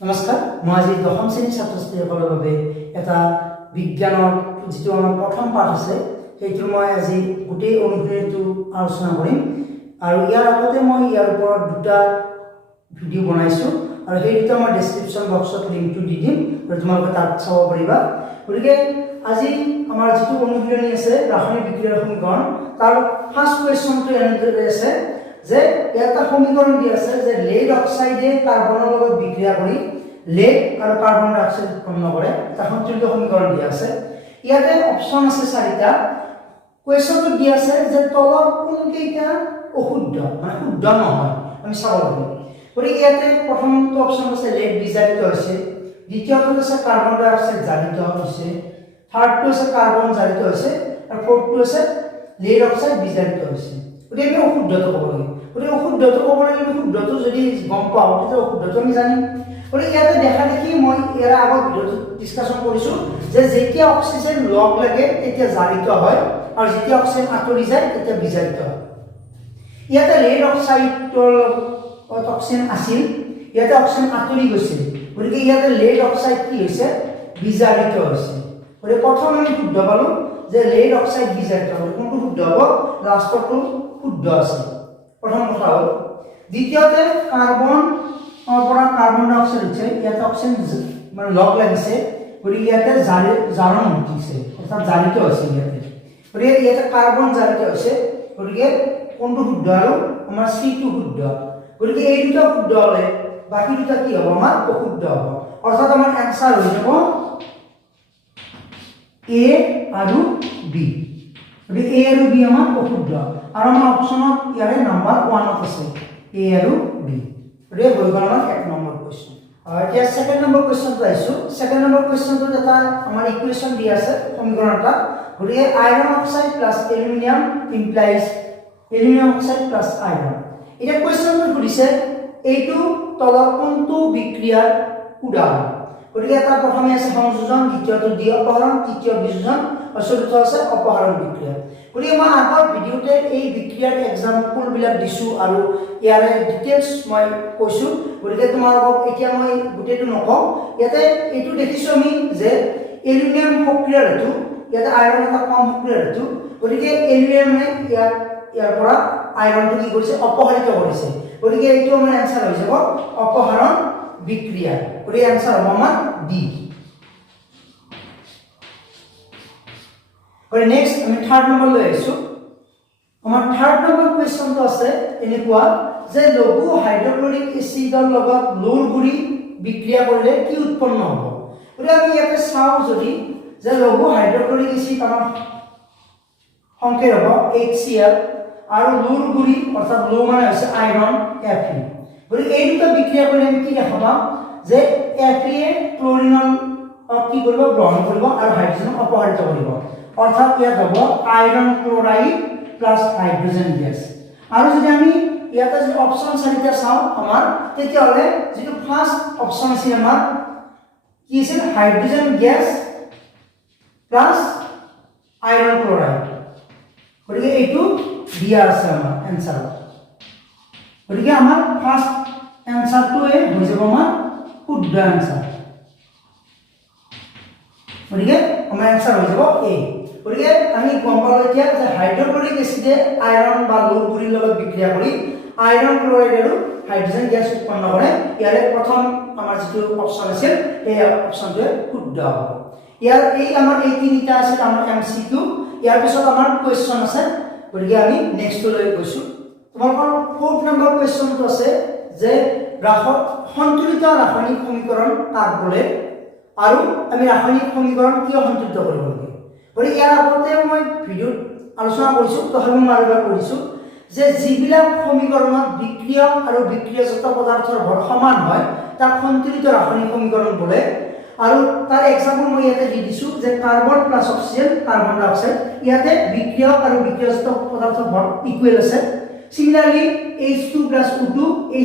নমস্কাৰ মই আজি দশম শ্ৰেণীৰ ছাত্ৰ-ছাত্ৰীসকলৰ বাবে এটা বিজ্ঞানৰ যিটো আমাৰ প্ৰথম পাঠ আছে সেইটো মই আজি গোটেই অনুশীলনটো আলোচনা কৰিম আৰু ইয়াৰ আগতে মই ইয়াৰ ওপৰত দুটা ভিডিঅ' বনাইছো আৰু সেই দুটা মই ডেসক্ৰিপচন বক্সত লিংকটো দি দিম আৰু তোমালোকে তাত চাব পাৰিবা। গতিকে আজি আমাৰ যিটো অনুশীলনী আছে ৰাসায়নিক বিক্ৰিয়াৰ সমীকৰণ তাৰ ফাৰ্ষ্ট কোৱেশ্চনটো এনেদৰে আছে যে এটা সমীকৰণ দি আছে যে লেড অক্সাইডে কাৰ্বনৰ লগত বিক্ৰিয়া কৰি লেড আৰু কাৰ্বন ডাই অক্সাইড উৎপন্ন কৰে এটা সন্তুলিত সমীকৰণ দি আছে। ইয়াতে অপচন আছে চাৰিটা। কোৱেশ্চনটো দি আছে যে তলৰ কোনকেইটা অশুদ্ধ মানে শুদ্ধ নহয় আমি চাব লাগিব। গতিকে ইয়াতে প্ৰথমটো অপচন আছে লেড বিজাৰিত হৈছে, দ্বিতীয়টো আছে কাৰ্বন ডাই অক্সাইড জাৰিত হৈছে, থাৰ্ডটো আছে কাৰ্বন জাৰিত হৈছে আৰু ফোৰ্থটো আছে লেড অক্সাইড বিজাৰিত হৈছে। গতিকে আমি অশুদ্ধটো ক'ব লাগিব। গতিকে অশুদ্ধটো ক'ব লাগিব, শুদ্ধটো যদি গম পাওঁ তেতিয়া অশুদ্ধটো আমি জানিম। গতিকে ইয়াতে দেখা দেখি মই ইয়াৰ আগত ভিডিঅ'টো ডিছকাশ্যন কৰিছোঁ যে যেতিয়া অক্সিজেন লগ লাগে তেতিয়া জাৰিত হয় আৰু যেতিয়া অক্সিজেন আঁতৰি যায় তেতিয়া বিজাৰিত হয়। ইয়াতে লেড অক্সাইডৰ অক্সিজেন আছিল, ইয়াতে অক্সিজেন আঁতৰি গৈছিল, গতিকে ইয়াতে লেড অক্সাইড কি হৈছে বিজাৰিত হৈছে। গতিকে প্ৰথম আমি শুদ্ধ পালোঁ যে লেড অক্সাইড বিজাৰিত হ'ব। কোনটো শুদ্ধ হ'ব? লাষ্টৰটো শুদ্ধ আছে প্ৰথম কথা হ'ল। দ্বিতীয়তে কাৰ্বন পৰা কাৰ্বন ডাই অক্সাইড উঠছে, ইয়াতে অক্সিজেন মানে লগ লাগিছে, গতিকে ইয়াতে জাৰণ ঘটিছে অৰ্থাৎ জাৰিত হৈছে ইয়াতে। গতিকে ইয়াতে কাৰ্বন জাৰিত হৈছে, গতিকে কোনটো শুদ্ধ আৰু আমাৰ চিটো শুদ্ধ। গতিকে এই দুটা শুদ্ধ হ'লে বাকী দুটা কি হ'ব? আমাৰ অশুদ্ধ হ'ব। অৰ্থাৎ আমাৰ এনসাৰ হৈ যাব এ আৰু বি। গতিকে এ আৰু বি আমাৰ অশুদ্ধ আৰু আমাৰ অপচনত ইয়াৰে নাম্বাৰ 1ত আছে এ আৰু বি। গতিকে হৈ গ'ল আমাৰ 1 নম্বৰ কুৱেশ্যন। এতিয়া সেকেন্ড নম্বৰ কুৱেশ্যনটো আহিছো। সেকেন্ড নম্বৰ কুৱেশ্যনটোত এটা আমাৰ ইকুৱেশ্যন দি আছে সমীকৰণ এটা। গতিকে iron oxide plus aluminium implies aluminium oxide plus iron. এতিয়া কুৱেশ্যনটো সুধিছে এইটো তলৰ কোনটো বিক্ৰিয়াৰ উদাহৰণ। গতিকে এটা প্ৰথমে আছে সংযোজন, দ্বিতীয়টো দ্বি অপহৰণ, তৃতীয় বিযোজন আৰু চতুৰ্থ আছে অপহৰণ বিক্ৰিয়া। গতিকে মই আগৰ ভিডিঅ'তে এই বিক্ৰিয়াৰ এক্সাম্পলবিলাক দিছোঁ আৰু ইয়াৰে ডিটেইলছ মই কৈছোঁ। গতিকে তোমালোকক এতিয়া মই গোটেইটো নকওঁ। ইয়াতে এইটো দেখিছোঁ আমি যে এলুমিনিয়াম সক্ৰিয় ধাতু, ইয়াতে আইৰণ এটা কম সক্ৰিয় ধাতু। গতিকে এলুমিনিয়ামে ইয়াৰ পৰা আইৰণটো কি কৰিছে? অপসাৰিত কৰিছে। গতিকে এইটো আমাৰ এনসাৰ হৈ যাব অপহৰণ বিক্ৰিয়া। গতিকে এনসাৰ হ'ব আমাৰ ডি। গতিকে নেক্সট আমি থাৰ্ড নম্বৰ লৈ আহিছোঁ। আমাৰ থাৰ্ড নম্বৰ কুৱেশ্যনটো আছে এনেকুৱা যে লঘু হাইড্ৰক্লৰিক এচিডৰ লগত লৌৰ গুৰি বিক্ৰিয়া কৰিলে কি উৎপন্ন হ'ব। গতিকে আমি ইয়াতে চাওঁ যদি যে লঘু হাইড্ৰক্লৰিক এচিড আমাৰ সংকেত হ'ব HCl আৰু লৌৰ গুৰি অৰ্থাৎ লৌ মানে হৈছে আইৰণ Fe। গতিকে এই দুটা বিক্ৰিয়া কৰিলে আমি কি দেখা পাম যে Fe ক্লৰিনৰ কি কৰিব? গ্ৰহণ কৰিব আৰু হাইড্ৰজেন অপসাৰিত কৰিব। অৰ্থাৎ ইয়াত হ'ব iron chloride plus hydrogen gas. আৰু যদি আমি ইয়াতে যদি অপচন চাৰিটা চাওঁ আমাৰ তেতিয়াহ'লে যিটো ফাৰ্ষ্ট অপচন আছিল আমাৰ কি আছিল? Hydrogen gas plus iron chloride. গতিকে এইটো দিয়া আছে আমাৰ এনসাৰত। গতিকে আমাৰ ফাৰ্ষ্ট এনসাৰটোৱে হৈ যাব আমাৰ শুদ্ধ এনসাৰ। গতিকে আমাৰ এনসাৰ হৈ যাব এ। গতিকে আমি গম পালোঁ এতিয়া যে হাইড্ৰক্লৰিক এচিডে আইৰণ বা লৌৰ গুৰিৰ লগত বিক্ৰিয়া কৰি আইৰণ ক্লৰাইড আৰু হাইড্ৰজেন গেছ উৎপন্ন কৰে। ইয়াৰে প্ৰথম আমাৰ যিটো অপচন আছিল সেই অপচনটোৱে শুদ্ধ হ'ব। ইয়াৰ এই আমাৰ এই তিনিটা আছিল আমাৰ MCQ। ইয়াৰ পিছত আমাৰ কুৱেশ্যন আছে। গতিকে আমি নেক্সটলৈ গৈছোঁ। তোমালোকৰ 4th নম্বৰ কুৱেশ্যনটো আছে যে সন্তুলিত ৰাসায়নিক সমীকৰণ কাক বোলে আৰু আমি ৰাসায়নিক সমীকৰণ কিয় সন্তুলিত কৰিব লাগে। গতিকে ইয়াৰ আগতে মই ভিডিঅ'ত আলোচনা কৰিছোঁ, তথাপিও মই আৰু এবাৰ কৰিছোঁ যে যিবিলাক সমীকৰণত বিক্ৰিয়ক আৰু বিক্ৰিয়াজাত পদাৰ্থৰ ভৰ সমান হয় তাক সন্তুলিত ৰাসায়নিক সমীকৰণ বোলে। আৰু তাৰ এক্সাম্পল মই ইয়াতে দি দিছোঁ যে কাৰ্বন প্লাছ অক্সিজেন কাৰ্বন ডাই অক্সাইড, ইয়াতে বিক্ৰিয়ক আৰু বিক্ৰিয়াজাত পদাৰ্থৰ ভৰ ইকুৱেল আছে। সিমিলাৰলি H2 প্লাছ O2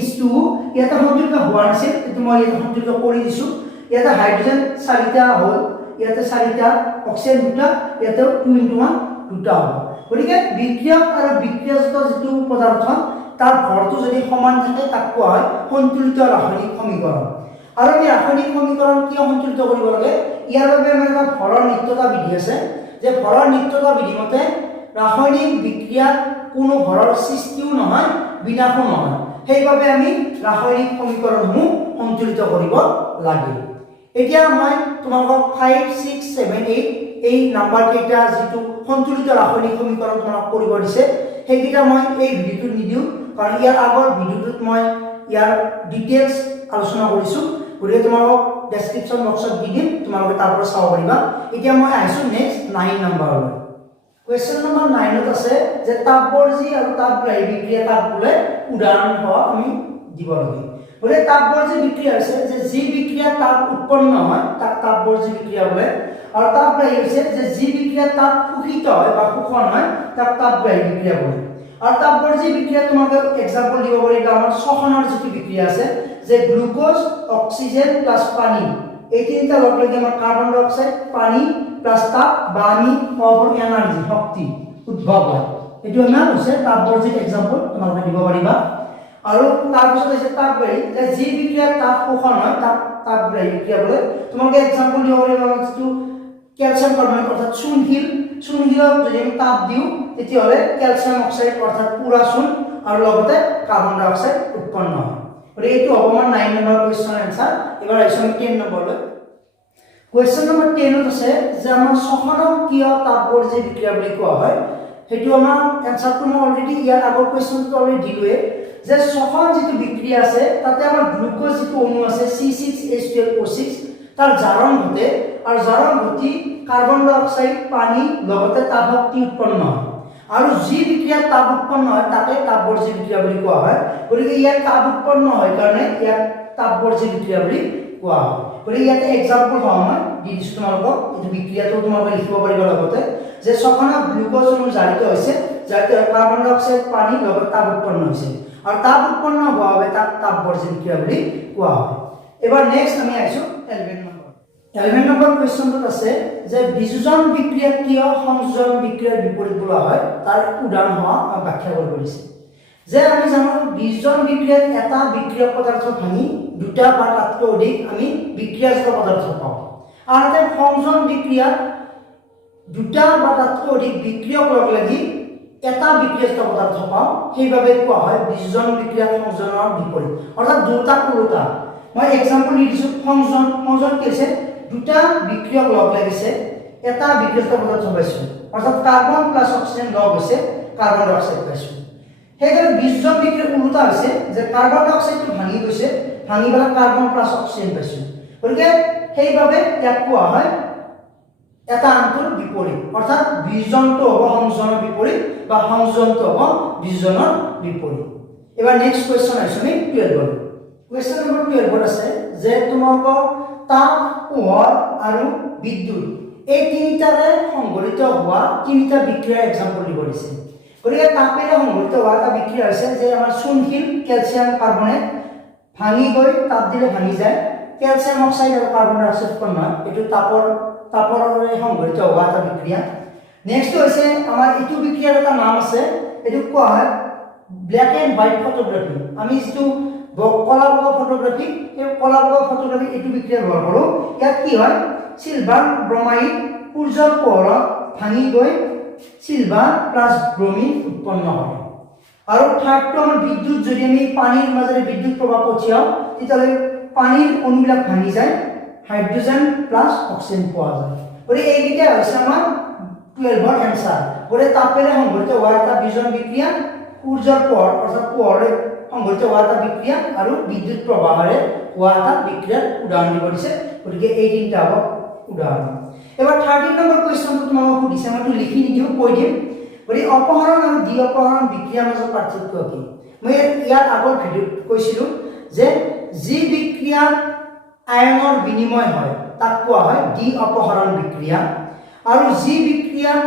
H2O ইয়াতে সন্তুলিত হোৱা নাছিল, কিন্তু মই ইয়াতে সন্তুলিত কৰি দিছোঁ। ইয়াতে হাইড্ৰজেন 4টা হ'ল, ইয়াতে 4টা, অক্সিজেন 2টা, ইয়াতে 2 × 1 2টা হ'ব। গতিকে বিক্ৰিয়ক আৰু বিক্ৰিয়াজাত যিটো পদাৰ্থ তাৰ ভৰটো যদি সমান থাকে তাক কোৱা হয় সন্তুলিত ৰাসায়নিক সমীকৰণ। আৰু আমি ৰাসায়নিক সমীকৰণ কিয় সন্তুলিত কৰিব লাগে ইয়াৰ বাবে আমাৰ এটা ভৰৰ নিত্যতা বিধি আছে যে ভৰৰ নিত্যতা বিধি মতে ৰাসায়নিক বিক্ৰিয়াত কোনো ভৰৰ সৃষ্টিও নহয় বিনাশো নহয় সেইবাবে আমি ৰাসায়নিক সমীকৰণসমূহ সন্তুলিত কৰিব লাগে এতিয়া মই তোমালোকক 5 6 7 8 এই নাম্বাৰ কেইটা যেটো সন্তুলিত ৰাসায়নিক সমীকৰণ তোমাক কৰিব দিছে সেইকেইটা মই এই ভিডিওটোত নিদিও কাৰণ ইয়াৰ আগৰ ভিডিওটোত মই ইয়াৰ ডিটেইলছ আলোচনা কৰিছো গতিকে তোমালোকক ডেসক্ৰিপচন বক্সত দি দিম তোমালোকে তাৰ পৰা চাব পাৰিবা এতিয়া মই আহিছো নেক্সট 9 নম্বৰলৈ কোৱেশ্চন নম্বৰ 9 ত আছে যে তাপবৰ্জি আৰু তাপগ্ৰাহী বিক্ৰিয়া কাক বোলে উদাহৰণ হ আমি দিব লাগে বলে তাপবৰ্জি বিক্ৰিয়া আছে যে যি বিক্ৰিয়া তাপ উৎপন্ন হয় তাক তাপবৰ্জি বিক্ৰিয়া বোলে আৰু তাপগ্ৰাহী হৈছে যে যি বিক্ৰিয়া তাপ শোষিত হয় বা শোষণ হয় তাক তাপগ্ৰাহী বিক্ৰিয়া বোলে আৰু তাপবৰ্জি বিক্ৰিয়া তোমাক এক্সাম্পল দিব পাৰিবা আমাৰ শ্বসনৰ যেটো বিক্ৰিয়া আছে যে গ্লুকোজ অক্সিজেন প্লাস পানী এই তিনটা লগ লাগি আমাৰ কাৰ্বন ডাই অক্সাইড পানী প্লাস তাপ বা আমি পাৱাৰ এনাৰ্জি শক্তি উদ্ভৱ হয় এটো আমাৰ হৈছে তাপবৰ্জিৰ এক্সাম্পল তোমালোকে দিব পাৰিবা আৰু তাৰ পিছত আছে তাপগ্ৰাহী যে যি বিক্ৰিয়া তাপ শোষণ হয় তাক তাপগ্ৰাহী বিক্ৰিয়া বোলে তোমালোকে এক্সাম্পল দিব পাৰিবা যেটো ক্যালসিয়াম কাৰ্বনেট অৰ্থাৎ চুনশিলক যদি আমি তাপ দিও তেতিয়াহলে ক্যালসিয়াম অক্সাইড অৰ্থাৎ পুৰা চুন আৰু লগতে কাৰ্বন ডাই অক্সাইড উৎপন্ন হয় আৰু এইটো হ'ব আমাৰ 9 নম্বৰ কোৱেশ্চন আনসাৰ এবাৰ আহিছো 10 নম্বৰলৈ কোৱেশ্চন নম্বৰ 10 ত আছে যে আমাৰ শ্বসনক কিয় তাপবৰ্জি বিক্ৰিয়া বুলি কোৱা হয় হেতু আমাৰ আনসাৰটো মই অলৰেডি ইয়াৰ আগৰ কোৱেশ্চনটো অলৰেডি দিলোৱে যে শ্বসন যেটো বিক্ৰিয়া আছে তাতে আমাৰ গ্লুকোজ যেটো অণু আছে C6H12O6 তাৰ জাৰণ ঘটে আৰু জাৰণ ঘটি কাৰ্বন ডাই অক্সাইড পানী লগতে তাপ শক্তি উৎপন্ন হয় আৰু যি বিক্ৰিয়া তাপ উৎপন্ন হয় তাকে তাপবৰ্জি বিক্ৰিয়া বুলি কোৱা হয় গতিকে ইয়াত তাপ উৎপন্ন হয় কাৰণে ইয়াত তাপবৰ্জি বিক্ৰিয়া বুলি কোৱা হয় গতিকে ইয়াতে এক্সাম্পল হয় দি দিছো তোমালোকক এই বিক্ৰিয়াটো তোমালোকে লিখিব পাৰিবা লগতে যে শ্বসনত গ্লুকোজ অণু জাৰিত হৈছে যাতে কাৰ্বন ডাই অক্সাইড পানী লগত তাপ উৎপন্ন হৈছে আৰু তাপ উৎপন্ন হোৱা বাবে তাক তাপবৰ্জি বিক্ৰিয়া বুলি কোৱা হয় এবাৰ নেক্সট আমি আহিছো 11 নম্বৰ কোৱেশ্চনটোত আছে যে বিযোজন বিক্ৰিয়া কিয় সংযোজন বিক্ৰিয়াৰ বিপৰীত বোলা হয় তাৰ উদাহৰণ ব্যাখ্যা কৰিব দিছে যে আমি জানো বিযোজন বিক্ৰিয়াত এটা বিক্ৰিয়ক পদাৰ্থ ভাঙি দুটা বা তাতকৈ অধিক আমি বিক্ৰিয়াযুক্ত পদাৰ্থ পাওঁ আনহাতে সংযোজন বিক্ৰিয়াত দুটা বা তাতকৈ অধিক বিক্ৰিয়ক লগ লাগি এটা বিক্ৰিয়াযুক্ত পদাৰ্থ পাওঁ সেইবাবে কোৱা হয় বিযোজন বিক্ৰিয়া সংযোজনৰ বিপৰীত অৰ্থাৎ দুটা উল্টা মই এক্সাম্পল দি দিছো সংযোজন কি হৈছে দুটা বিক্ৰিয়ক লগ লাগিছে এটা বিক্ৰিয়যুক্ত পদাৰ্থ পাইছো অৰ্থাৎ কাৰ্বন প্লাস অক্সিজেন লগ হৈছে কাৰ্বন ডাই অক্সাইড পাইছো হেগৰ বিযোজন বিক্ৰিয়া উল্টা হৈছে যে কাৰ্বন ডাই অক্সাইডটো ভাঙি গৈছে ভাঙি পেলাই কাৰ্বন প্লাস অক্সিজেন পাইছো গতিকে সেইবাবে ইয়াক কোৱা হয় এটা আনটোৰ বিপৰীত অৰ্থাৎ বিযোজনটো হ'ব সংযোজনৰ বিপৰীত বা সংযোজনটো হ'ব বিযোজনৰ বিপৰীত এবাৰ নেক্সট কোৱেশ্চন আহিছো আমি 12 কোৱেশ্চন নম্বৰ 12 আছে যে তোমালোকৰ তাপ পোহৰ আৰু বিদ্যুৎ এই তিনিটাৰে সংঘটিত হোৱা তিনিটা বিক্ৰিয়াৰ এক্সাম্পল দিব দিছে গতিকে তাপেৰে সংঘটিত হোৱা এটা বিক্ৰিয়া হৈছে যে আমাৰ চুনশিল ক্যালসিয়াম কাৰ্বনেট ভাঙি গৈ তাপ দিলে ভাঙি যায় ক্যালসিয়াম অক্সাইড আৰু কাৰ্বন ডাই অক্সাইড উৎপন্ন হয় এটো তাপৰে সংঘটিত হোৱা এটা বিক্ৰিয়া নেক্সট হৈছে আমাৰ ইটো বিক্ৰিয়াৰ এটা নাম আছে এটো কোৱা হয় ব্ল্যাক এন্ড হোৱাইট ফটোগ্ৰাফি আমি যেটো কলা বগা ফটোগ্ৰাফি এই কলা বগা ফটোগ্ৰাফি এটো বিক্ৰিয়া ব্যৱহাৰ কৰো ইয়াত কি হয় সিলভাৰ ব্ৰমাইড সূৰ্যৰ পোহৰত ভাঙি গৈ সিলভাৰ প্লাস ব্ৰোমিন উৎপন্ন হয় আৰু থাৰ্ডটো আমাৰ বিদ্যুৎ যদি আমি পানীৰ মাজেৰে বিদ্যুৎ প্ৰবাহ পঠিয়াও তেতিয়ালে পানীৰ অণুবিলাক ভাঙি যায় হাইড্ৰোজেন প্লাস অক্সিজেন পোৱা যায় গতিকে এইকেইটা হৈছে আমাৰ 12 ৰ এনসাৰ গতিকে তাপেৰে সংঘটিত হোৱা এটা বিয়োজন বিক্ৰিয়া সূৰ্যৰ পোহৰ অৰ্থাৎ পোহৰে সংঘটিত হোৱা এটা বিক্ৰিয়া আৰু বিদ্যুৎ প্ৰবাহেৰে হোৱা এটা বিক্ৰিয়াৰ উদাহৰণ দিব দিছে গতিকে এই তিনিটা হ'ব উদাহৰণ এবাৰ 13 নম্বৰ কোৱেশ্চনটো তোমাক সুধিছে মই লিখি নিদিও কৈ দিম গতিকে অপহৰণ আৰু দ্বি অপহৰণ বিক্ৰিয়াৰ মাজত পাৰ্থক্য কি মই ইয়াৰ আগৰ ভিডিঅ'ত কৈছিলো যে যি বিক্ৰিয়াত আয়নৰ বিনিময় হয় তাক কোৱা হয় দ্বি অপহৰণ বিক্ৰিয়া আৰু যি বিক্ৰিয়াত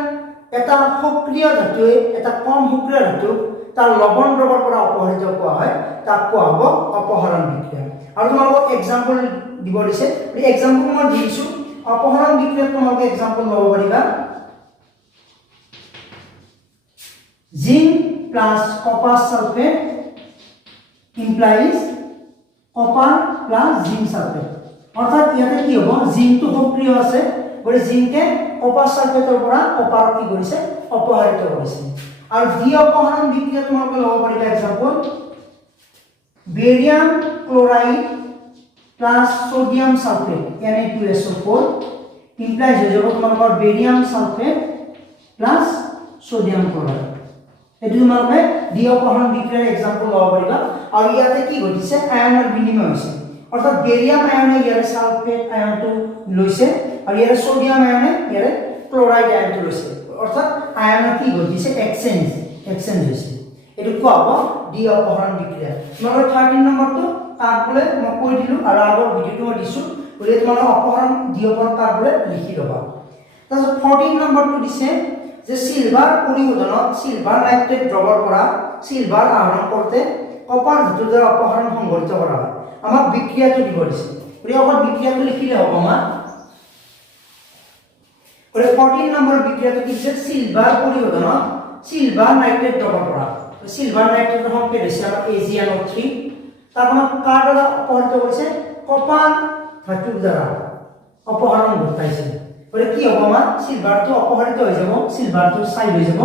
এটা সক্ৰিয় ধাতুৱে এটা কম সক্ৰিয় ধাতু তাৰ লৱণ দ্ৰৱৰ পৰা অপহৰিত কোৱা হয় তাক কোৱা হ'ব অপহৰণ বিক্ৰিয়া আৰু তোমালোকক এক্সাম্পল দিব দিছে এই এক্সাম্পল মই দিছো অপহৰণ বিক্ৰিয়াত তোমালোকে এক্সাম্পল ল'ব পাৰিবা zinc plus copper sulphate implies copper plus zinc sulphate অৰ্থাৎ ইয়াতে কি হ'ব জিংকটো সক্ৰিয় আছে গৰে জিংকে কপাৰ সালফেটৰ পৰা কপাৰ কি কৰিছে অপহৰিত কৰিছে আৰু দ্বি অপহৰণ বিক্ৰিয়া তোমালোকে লব পাৰিবা example barium chloride plus sodium sulphate Na2SO4 implies হৈ যাব তোমালোকৰ barium sulphate plus sodium chloride এটো তোমালোকে দ্বি অপহৰণ বিক্ৰিয়াৰ এক্সাম্পল লব পাৰিবা আৰু ইয়াতে কি ঘটিছে আয়নৰ বিনিময় হৈছে অৰ্থাৎ বেৰিয়াম আয়নে ইয়াৰে সালফেট আয়নটো লৈছে আৰু ইয়াৰে সোডিয়াম আয়নে ইয়াৰে ক্লোৰাইড আয়নটো লৈছে অৰ্থাৎ আয়নৰ কি ঘটিছে এক্সচেঞ্জ হৈছে এটো কোৱা হ'ব দ্বি অপহৰণ বিক্ৰিয়া তোমালোকৰ 13 নম্বৰটো কাক বলে মই কৈ দিলো আৰু আগৰ ভিডিওটো মই দিছো বলে তোমালোকৰ অপহৰণ দ্বি অপহৰণ কাক বলে লিখি লবা তাৰপিছত 14 নম্বৰটো দিছে যে সিলভাৰ পৰিশোধনত সিলভাৰ নাইট্ৰেট দ্ৰবৰ পৰা সিলভাৰ আহৰণ কৰতে কপাৰ ধাতুৰ দ্বাৰা অপহৰণ সংঘটিত কৰা হয় আমাক বিক্ৰিয়াটো দিব দিছে এই অকল বিক্ৰিয়াটো লিখিলে হ'ব আমাৰ ওৰে 14 নম্বৰ বিক্ৰিয়াটো দিছে সিলভাৰ পৰিশোধনত সিলভাৰ নাইট্ৰেট দ্ৰবৰ পৰা সিলভাৰ নাইট্ৰেট সংকেত হৈছে আমাৰ AgNO3 তাৰ পৰা কাৰ দ্বাৰা অপহৰিত কৰিছে কপাৰ ধাতুৰ দ্বাৰা অপহৰণ ঘটাইছে ওৰে কি হ'ব আমাৰ সিলভাৰটো অপহৰিত হৈ যাব সিলভাৰটো সাইড হৈ যাব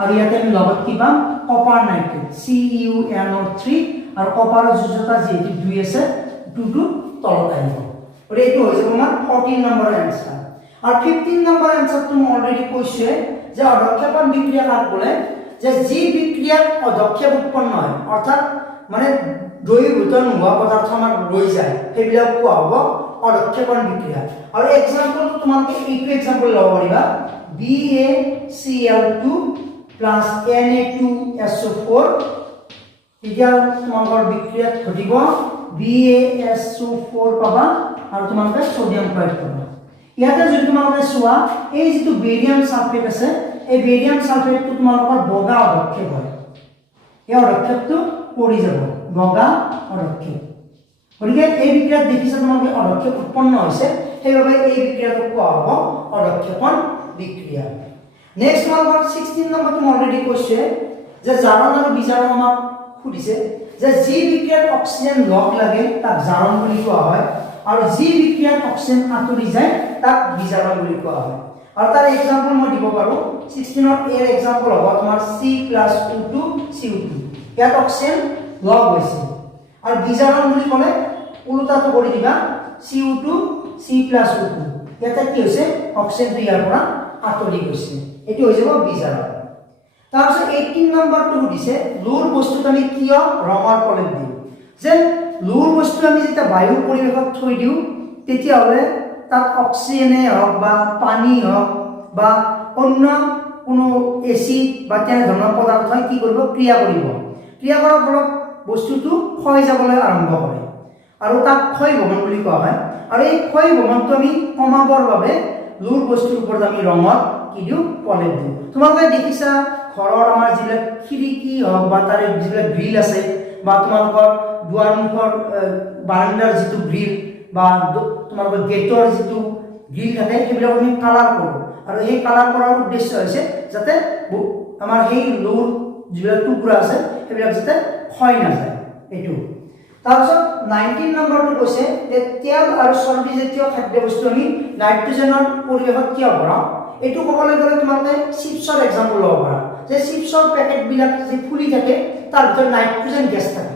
আৰু ইয়াতে আমি লগত কি পাম কপাৰ নাইট্ৰেট CuNO3 আৰু কপাৰৰ যোজতা যেটো 2 আছে 2 টো তলত আহিব ওৰে এইটো হৈ যাব আমাৰ 14 নম্বৰ आंसर আৰু 15 নম্বৰ आंसरটো মই অলৰেডি কৈছে যে অদক্ষেপণ বিক্ৰিয়া কাক বলে যে যি বিক্ৰিয়াত অদক্ষেপ উৎপন্ন হয় অৰ্থাৎ মানে দ্ৰবীভূত নোহোৱা পদাৰ্থ আমাৰ ৰৈ যায় সেইবিলাক কোৱা হ'ব অদক্ষেপণ বিক্ৰিয়া আৰু এক্সাম্পল তোমালোকে এইটো এক্সাম্পল লব পাৰিবা BaCl2 প্লাস Na2SO4 এতিয়া তোমালোকৰ বিক্ৰিয়াত ঘটিব BaSO4 পাবা আৰু তোমালোকে সোডিয়াম ক্লোৰাইড পাবা ইয়াতে যদি তোমালোকে চোৱা এই যেটো বেৰিয়াম সালফেট আছে এই বেৰিয়াম সালফেটটো তোমালোকৰ বগা অদক্ষেপ হয় এই অদক্ষেপটো পৰি যাব বগা অদক্ষেপ গতিকে এই বিক্ৰিয়াত দেখিছে তোমালোকে অদক্ষেপ উৎপন্ন হৈছে সেইভাবে এই বিক্ৰিয়াটো কোৱা হ'ব অদক্ষেপণ বিক্ৰিয়া নেক্সট তোমালোকৰ 16 নম্বৰটো অলৰেডি কৈছে যে জাৰণ আৰু বিজাৰণ আমাক সুধিছে যে যি বিক্ৰিয়াত অক্সিজেন লগ লাগে তাক জাৰণ বুলি কোৱা হয় আৰু যি বিক্ৰিয়াত অক্সিজেন আঁতৰি যায় তাক বিজাৰণ বুলি কোৱা হয় আৰু তাৰ এক্সাম্পল মই দিব পাৰো 16ৰ এৰ এক্সাম্পল হ'ব তোমাৰ C+O2 CO2 ইয়াত অক্সিজেন লগ হৈছে আৰু বিজাৰণ বুলি ক'লে উল্টাটো কৰি দিবা CO2 C+O2 ইয়াতে কি হৈছে অক্সিজেনটো ইয়াৰ পৰা আঁতৰি গৈছে এটো হৈ যাব বিজাৰণ তাৰপিছত 18 নম্বৰটো সুধিছে লোৰ বস্তুত আমি কিয় ৰঙৰ প্ৰলেপ দিওঁ যে লোৰ বস্তু আমি যেতিয়া বায়ুৰ পৰিৱেশত থৈ দিওঁ তেতিয়া হলে তাত অক্সিজেনে হওক বা পানী হওক বা অন্য কোনো এসিড বা তেনে ধৰণৰ পদাৰ্থই কি কৰিব ক্ৰিয়া কৰাৰ ফলত বস্তুটো ক্ষয় যাবলৈ আৰম্ভ কৰে আৰু তাক ক্ষয় ভ্ৰমণ বুলি কোৱা হয় আৰু এই ক্ষয় ভ্ৰমণটো আমি কমাবৰ বাবে লোৰ বস্তুৰ ওপৰত আমি ৰঙত কি দিওঁ প্ৰলেপ দিওঁ তোমালোকে দেখিছা ঘৰৰ আমাৰ যিবিলাক খিৰিকী হওক বা তাৰে যিবিলাক গ্ৰিল আছে বা তোমালোকৰ দুৱাৰমুখৰ বাৰাণ্ডাৰ যিটো গ্ৰিল বা তোমালোকৰ গেটৰ যিটো গ্ৰিল থাকে সেইবিলাক আমি কালাৰ কৰোঁ আৰু এই কালাৰ কৰাৰ উদ্দেশ্য হৈছে যাতে আমাৰ সেই লোৰ যিবিলাক টুকুৰা আছে সেইবিলাক যাতে ক্ষয় নাযায় এইটো তাৰপিছত 19 নম্বৰটো কৈছে যে তেল আৰু চৰ্বি জাতীয় খাদ্যবস্তু আমি নাইট্ৰজেনৰ পৰিৱেশত কিয় ভৰাওঁ এইটো ক'বলৈ গ'লে তোমালোকে চিপছৰ এক্সাম্পল ল'ব পাৰা যে চিপছৰ পেকেটবিলাক যে ফুলি থাকে তাৰ ভিতৰত নাইট্ৰজেন গেছ থাকে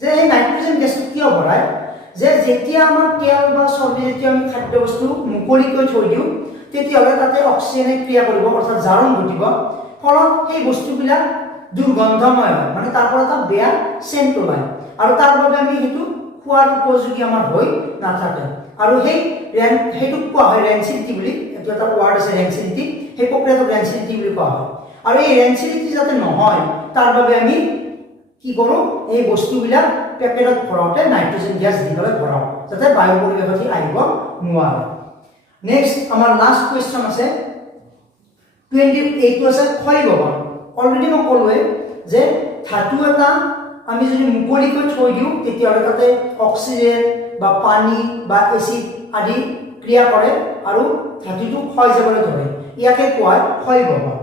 যে এই নাইট্ৰজেন গেছটো কিয় ভৰায় যে যেতিয়া আমাৰ তেল বা চৰ্বি জাতীয় আমি খাদ্যবস্তু মুকলিকৈ থৈ দিওঁ তেতিয়াহ'লে তাতে অক্সিজেনে ক্ৰিয়া কৰিব অৰ্থাৎ জাৰণ ঘটিব ফলত সেই বস্তুবিলাক দুৰ্গন্ধময় হয় মানে তাৰ পৰা এটা বেয়া সেন্ট ওলায় আৰু তাৰ বাবে আমি সেইটো খোৱাৰ উপযোগী আমাৰ হৈ নাথাকে আৰু সেইটো কোৱা হয় ৰেঞ্চিডিটি বুলি এইটো এটা ৱাৰ্ড আছে ৰেঞ্চিডিটি সেই প্ৰক্ৰিয়াটো ৰেঞ্চিডিটি বুলি কোৱা হয় আৰু এই ৰেঞ্চিডিটি যাতে নহয় তাৰ বাবে আমি কি কৰোঁ এই বস্তুবিলাক পেকেটত ভৰাওঁতে নাইট্ৰজেন গেছ দি পেলাই ভৰাওঁ যাতে বায়ু পৰিৱেশত আহিব নোৱাৰে নেক্সট আমাৰ লাষ্ট কুৱেশ্যন আছে 28 আছে ক্ষয় ভ্ৰমণ অলৰেডি মই ক'লোৱে যে ধাতু এটা আমি যদি মুকলিকৈ থৈ দিওঁ তেতিয়াহ'লে তাতে অক্সিজেন বা পানী বা এচিড আদি ক্ৰিয়া কৰে আৰু ধাতুটো ক্ষয় যাবলৈ ধৰে ইয়াকে কোৱা ক্ষয় ভ্ৰমণ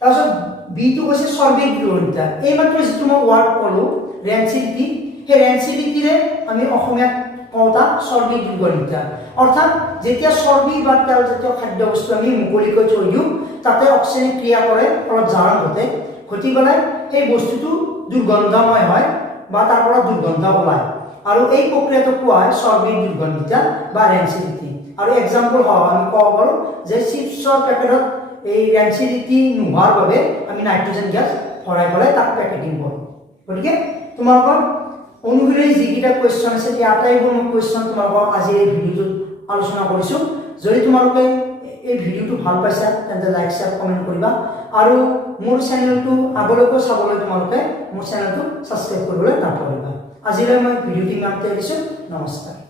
তাৰপিছত বিটো কৈছে চৰ্বিৰ গ্ৰহণতা এইমাত্ৰ যিটো মই ৱাৰ্ড ক'লো ৰেঞ্চিডিটি সেই ৰেঞ্চিডিটিৰে আমি অসমীয়াত কওঁতা চৰ্বি দুৰ্গন্ধিতা অৰ্থাৎ যেতিয়া চৰ্বি বা তেল জাতীয় খাদ্যবস্তু আমি মুকলিকৈ থৈ দিওঁ তাতে অক্সিজেনে ক্ৰিয়া কৰে ফলত জাৰণ ঘটে ঘটি পেলাই সেই বস্তুটো দুৰ্গন্ধময় হয় বা তাৰ পৰা দুৰ্গন্ধ ওলায় আৰু এই প্ৰক্ৰিয়াটো কোৱা হয় চৰ্বি দুৰ্গন্ধিতা বা ৰেঞ্চিডিটি আৰু এক্সাম্পল হয় আমি ক'ব পাৰোঁ যে চিপছৰ পেকেটত এই ৰেঞ্চিডিটি নোহোৱাৰ বাবে আমি নাইট্ৰজেন গেছ ভৰাই পেলাই তাক পেকেটিং কৰোঁ গতিকে তোমালোকৰ অনুশীলনী যিকেইটা কুৱেশ্যন আছে সেই আটাইবোৰ মই কুৱেশ্যন তোমালোকক আজি এই ভিডিঅ'টোত আলোচনা কৰিছোঁ যদি তোমালোকে এই ভিডিঅ'টো ভাল পাইছা তেন্তে লাইক শ্বেয়াৰ কমেণ্ট কৰিবা আৰু মোৰ চেনেলটো আগলৈকো চাবলৈ তোমালোকে মোৰ চেনেলটো ছাবস্ক্ৰাইব কৰিবলৈ নাপাহৰিবা আজিলৈ মই ভিডিঅ'টি ইমানতে এৰিছোঁ নমস্কাৰ